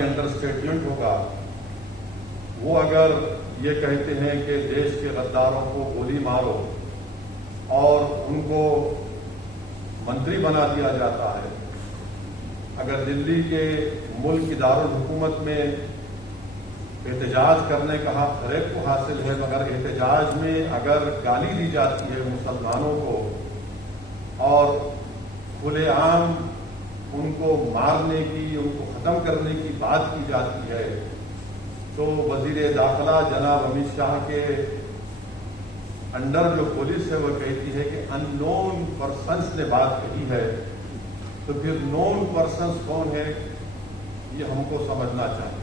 بھی under statement ہوگا. وہ اگر یہ کہتے ہیں کہ دیش کے غداروں کو گولی مارو اور ان کو منتری بنا دیا جاتا ہے، اگر دلی کے ملک دارالحکومت میں احتجاج کرنے کا حق ہر ایک کو حاصل ہے، مگر احتجاج میں اگر گالی دی جاتی ہے مسلمانوں کو اور کھلے عام ان کو مارنے کی، ان کو ختم کرنے کی بات کی جاتی ہے، تو وزیر داخلہ جناب امت شاہ کے انڈر جو پولیس ہے وہ کہتی ہے کہ ان نون پرسنس نے بات کہی ہے، تو پھر نون پرسنس کون ہے یہ ہم کو سمجھنا چاہیے.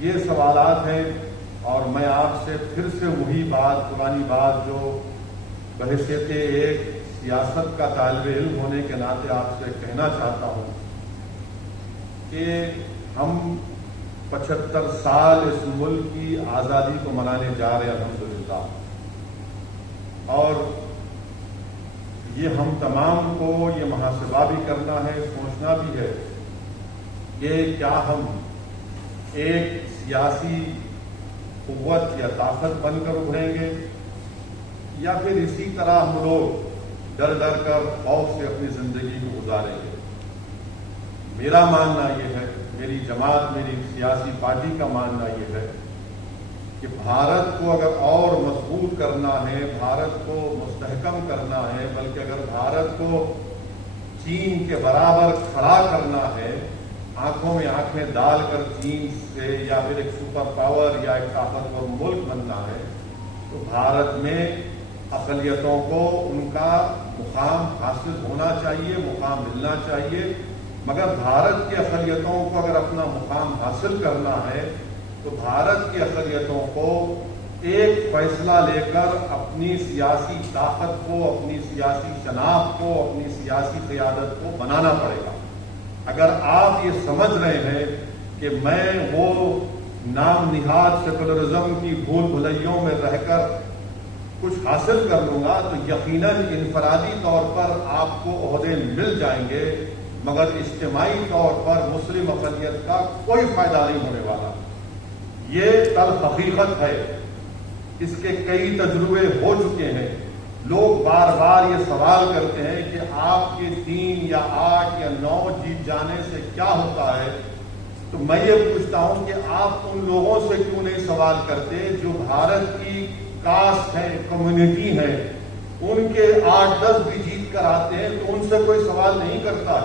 یہ سوالات ہیں اور میں آپ سے پھر سے وہی بات، پرانی بات جو بحیثیت ایک سیاست کا طالب علم ہونے کے ناطے آپ سے کہنا چاہتا ہوں کہ ہم 75 سال اس ملک کی آزادی کو منانے جا رہے ہیں الحمدللہ، اور یہ ہم تمام کو یہ محاسبہ بھی کرنا ہے، سوچنا بھی ہے کہ کیا ہم ایک سیاسی قوت یا طاقت بن کر ابھریں گے یا پھر اسی طرح ہم لوگ ڈر ڈر کر خوف سے اپنی زندگی کو گزاریں گے. میرا ماننا یہ ہے، میری جماعت، میری سیاسی پارٹی کا ماننا یہ ہے کہ بھارت کو اگر اور مضبوط کرنا ہے، بھارت کو مستحکم کرنا ہے، بلکہ اگر بھارت کو چین کے برابر کھڑا کرنا ہے، آنکھوں میں آنکھیں ڈال کر چین سے یا پھر ایک سپر پاور یا ایک طاقتور ملک بننا ہے، تو بھارت میں اقلیتوں کو ان کا مقام حاصل ہونا چاہیے، مقام ملنا چاہیے. مگر بھارت کی اقلیتوں کو اگر اپنا مقام حاصل کرنا ہے تو بھارت کی اقلیتوں کو ایک فیصلہ لے کر اپنی سیاسی طاقت کو، اپنی سیاسی شناخت کو، اپنی سیاسی قیادت کو بنانا پڑے گا. اگر آپ یہ سمجھ رہے ہیں کہ میں وہ نام نہاد سیکولرزم کی بھول بھلیوں میں رہ کر کچھ حاصل کر لوں گا، تو یقیناً انفرادی طور پر آپ کو عہدے مل جائیں گے، مگر اجتماعی طور پر مسلم اقلیت کا کوئی فائدہ نہیں ہونے والا. یہ تلخ حقیقت ہے، اس کے کئی تجربے ہو چکے ہیں. لوگ بار بار یہ سوال کرتے ہیں کہ آپ کے 3 یا 8 یا 9 جیت جانے سے کیا ہوتا ہے، تو میں یہ پوچھتا ہوں کہ آپ ان لوگوں سے کیوں نہیں سوال کرتے جو بھارت کی کاسٹ ہے، کمیونٹی ہے، ان کے 8-10 بھی جیت کر آتے ہیں تو ان سے کوئی سوال نہیں کرتا.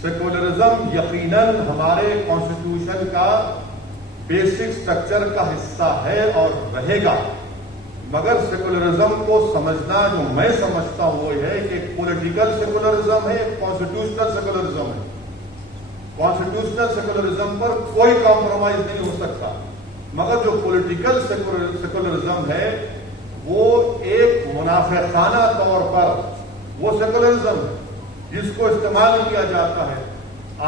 سیکولرزم یقیناً ہمارے کانسٹیٹیوشن کا بیسک سٹرکچر کا حصہ ہے اور رہے گا، مگر سیکولرزم کو سمجھنا جو میں سمجھتا ہوں وہ ہے کہ ایک پولیٹیکل سیکولرزم ہے، ایک کانسٹیٹیوشنل سیکولرزم ہے. کانسٹیٹیوشنل سیکولرزم پر کوئی کمپرومائز نہیں ہو سکتا، مگر جو پولیٹیکل سیکولرزم ہے وہ ایک منافع خانہ طور پر وہ سیکولرزم ہے جس کو استعمال کیا جاتا ہے.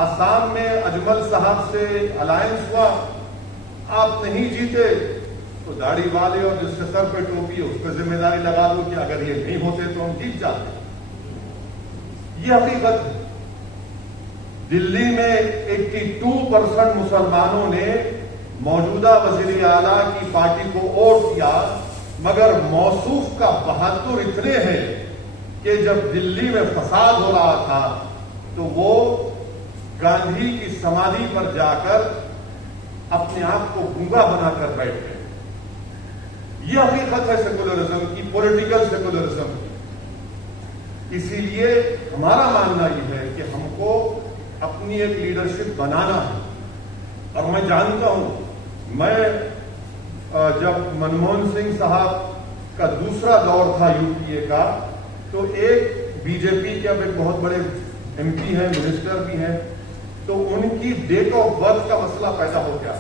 آسام میں اجمل صاحب سے الائنس ہوا، آپ نہیں جیتے تو داڑھی والے اور جس کے سر پہ ٹوپی ہے اس پہ ذمہ داری لگا دو کہ اگر یہ نہیں ہوتے تو ہم جیت جاتے. یہ حقیقت ہے. دلی میں 82% مسلمانوں نے موجودہ وزیر اعلیٰ کی پارٹی کو ووٹ کیا، مگر موصوف کا 72 اتنے ہیں کہ جب دلی میں فساد ہو رہا تھا تو وہ گاندھی کی سمادھی پر جا کر اپنے آپ کو گنگا بنا کر بیٹھ گئے. یہ حقیقت ہے سیکولرزم کی، پولیٹیکل سیکولرزم کی. اسی لیے ہمارا ماننا یہ ہے کہ ہم کو اپنی ایک لیڈرشپ بنانا ہے. اور میں جانتا ہوں، میں جب منموہن سنگھ صاحب کا دوسرا دور تھا یو پی اے کا، تو ایک بی جے پی کے اب ایک بہت بڑے ایم پی ہیں، منسٹر بھی ہیں، تو ان کی ڈیٹ آف برتھ کا مسئلہ پیدا ہو گیا.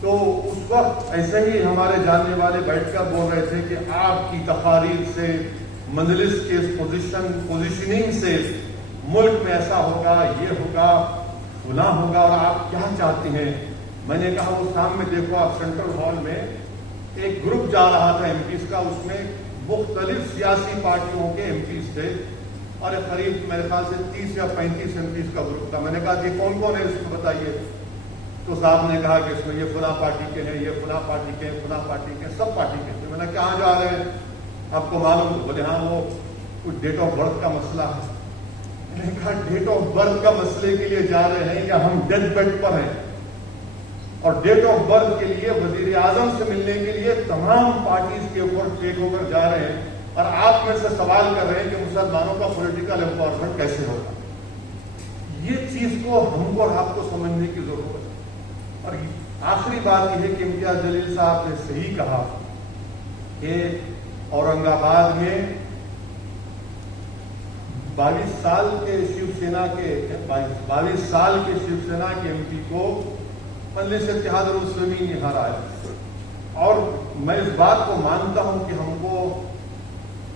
تو اس وقت ایسے ہی ہمارے جاننے والے بیٹھ کر بول رہے تھے کہ آپ کی تقاریر سے، مجلس کے پوزیشننگ سے ملک میں ایسا ہوگا، یہ ہوگا، فلاں ہوگا، اور آپ کیا چاہتے ہیں. میں نے کہا وہ سامنے دیکھو، آپ سینٹرل ہال میں ایک گروپ جا رہا تھا ایم پیز کا، اس میں مختلف سیاسی پارٹیوں کے ایم پیز تھے. اور قریب میرے خیال سے 30 یا 35 MPs کا گروپ تھا. میں نے کہا کہ کون کون ہے اس کو بتائیے. تو صاحب نے کہا کہ اس میں یہ فلاں پارٹی کے ہیں, یہ فلاں پارٹی کے ہیں, فلاں پارٹی کے ہیں, سب پارٹی کے ہیں. میں نے کہاں جا رہے ہیں, آپ کو معلوم ہو؟ بولے ہاں وہ کچھ ڈیٹ آف برتھ کا مسئلہ ہے. میں نے کہا ڈیٹ آف برتھ کا مسئلے کے لیے جا رہے ہیں یا ہم ڈیتھ بیڈ پر ہیں؟ اور ڈیٹ آف برتھ کے لیے وزیر اعظم سے ملنے کے لیے تمام پارٹیز کے اوپر ٹیک ہو کر جا رہے ہیں, اور آپ میں سے سوال کر رہے ہیں کہ مسلمانوں کا پولیٹیکل امپاورمنٹ کیسے ہوگا. یہ چیز کو ہم کو اور آپ کو سمجھنے کی ضرورت ہے. اور آخری بات یہ ہے کہ امتیاز جلیل صاحب نے صحیح کہا کہ اورنگ آباد میں 22 سال کے شیو سینا کے MP کو مجلس اتحاد المسلمین نے ہرایا. اور میں اس بات کو مانتا ہوں کہ ہم کو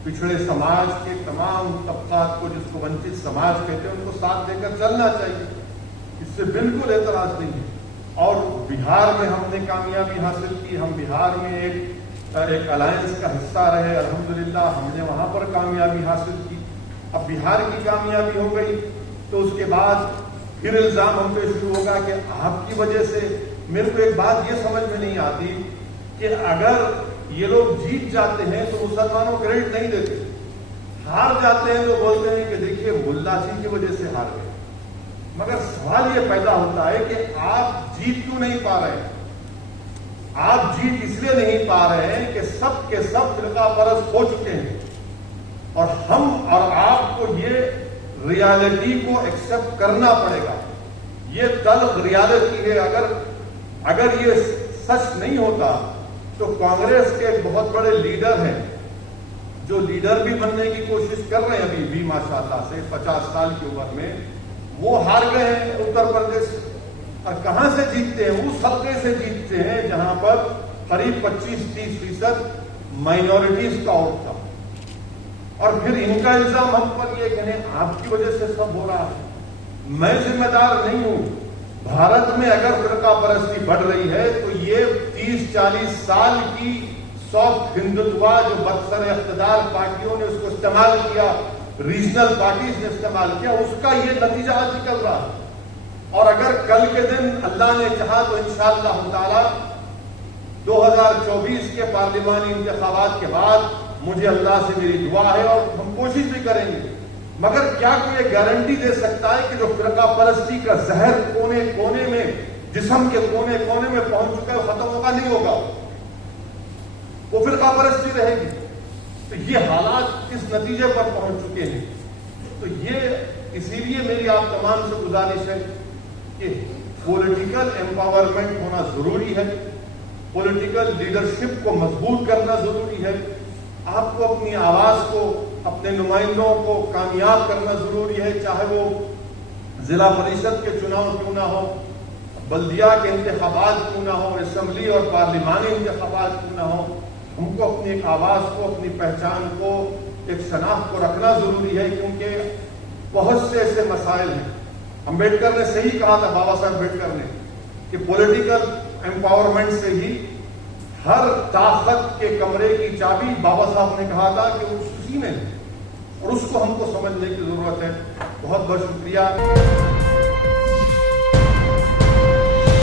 پچھڑے سماج کے تمام طبقات کو, جس کو ونچت سماج کہتے ہیں, ان کو ساتھ دے کر چلنا چاہیے. اس سے بالکل اعتراض نہیں ہے. اور بہار میں ہم نے کامیابی حاصل کی. ہم بہار میں ایک الائنس کا حصہ رہے. الحمدللہ ہم نے وہاں پر کامیابی حاصل کی. اب بہار کی کامیابی ہو گئی تو اس کے بعد پھر الزام ہم پہ شروع ہوگا کہ آپ کی وجہ سے. میرے کو ایک بات یہ سمجھ میں نہیں آتی کہ اگر یہ لوگ جیت جاتے ہیں تو مسلمانوں کو کریڈٹ نہیں دیتے, ہار جاتے ہیں تو بولتے ہیں کہ دیکھیے ملا جی کی وجہ سے ہار گئے. مگر سوال یہ پیدا ہوتا ہے کہ آپ جیت کیوں نہیں پا رہے ہیں؟ آپ جیت اس لیے نہیں پا رہے ہیں کہ سب کے سب فرقہ پرست ہو چکے ہیں, اور ہم اور آپ کو یہ ریالٹی کو ایکسپٹ کرنا پڑے گا. یہ تلخ ریالٹی ہے. اگر یہ سچ نہیں ہوتا تو کانگریس کے ایک بہت بڑے لیڈر ہیں, جو لیڈر بھی بننے کی کوشش کر رہے ہیں ابھی بھی ماشاءاللہ سے 50 سال کی عمر میں, وہ ہار گئے ہیں اتر پردیش. اور کہاں سے جیتتے ہیں؟ اس حلقے سے جیتتے ہیں جہاں پر قریب 25-30% مائنورٹیز کا ووٹ تھا. اور پھر ان کا الزام ہم پر یہ کہنے آپ کی وجہ سے سب ہو رہا ہے. میں ذمہ دار نہیں ہوں. بھارت میں اگر فرقہ پرستی بڑھ رہی ہے تو یہ 30-40 سال کی سافٹ ہندوتوا جو برسر اقتدار پارٹیوں نے اس کو استعمال کیا, ریجنل پارٹیز نے استعمال کیا, اس کا یہ نتیجہ آج نکل رہا ہے. اور اگر کل کے دن اللہ نے چاہا تو انشاءاللہ تعالی 2024 کے پارلیمانی انتخابات کے بعد مجھے اللہ سے میری دعا ہے اور ہم کوشش بھی کریں گے, مگر کیا کوئی گارنٹی دے سکتا ہے کہ جو فرقہ پرستی کا زہر کونے کونے میں, جسم کے کونے کونے میں پہنچ چکا ہے, ختم ہوگا نہیں ہوگا؟ وہ فرقہ پرستی رہے گی. تو یہ حالات اس نتیجے پر پہنچ چکے ہیں. تو یہ اسی لیے میری آپ تمام سے گزارش ہے کہ پولیٹیکل امپاورمنٹ ہونا ضروری ہے, پولیٹیکل لیڈرشپ کو مضبوط کرنا ضروری ہے. آپ کو اپنی آواز کو, اپنے نمائندوں کو کامیاب کرنا ضروری ہے, چاہے وہ ضلع پریشد کے چناؤ کیوں نہ ہو, بلدیہ کے انتخابات کیوں نہ ہو, اسمبلی اور پارلیمانی انتخابات کیوں نہ ہو. ہم کو اپنی ایک آواز کو, اپنی پہچان کو, ایک شناخت کو رکھنا ضروری ہے, کیونکہ بہت سے ایسے مسائل ہیں. امبیڈکر نے صحیح کہا تھا, بابا صاحب امبیڈکر نے, کہ پولیٹیکل امپاورمنٹ سے ہی ہر طاقت کے کمرے کی چابی, بابا صاحب نے کہا تھا کہ اسی میں, اور اس کو ہم کو سمجھنے کی ضرورت ہے. بہت بہت شکریہ.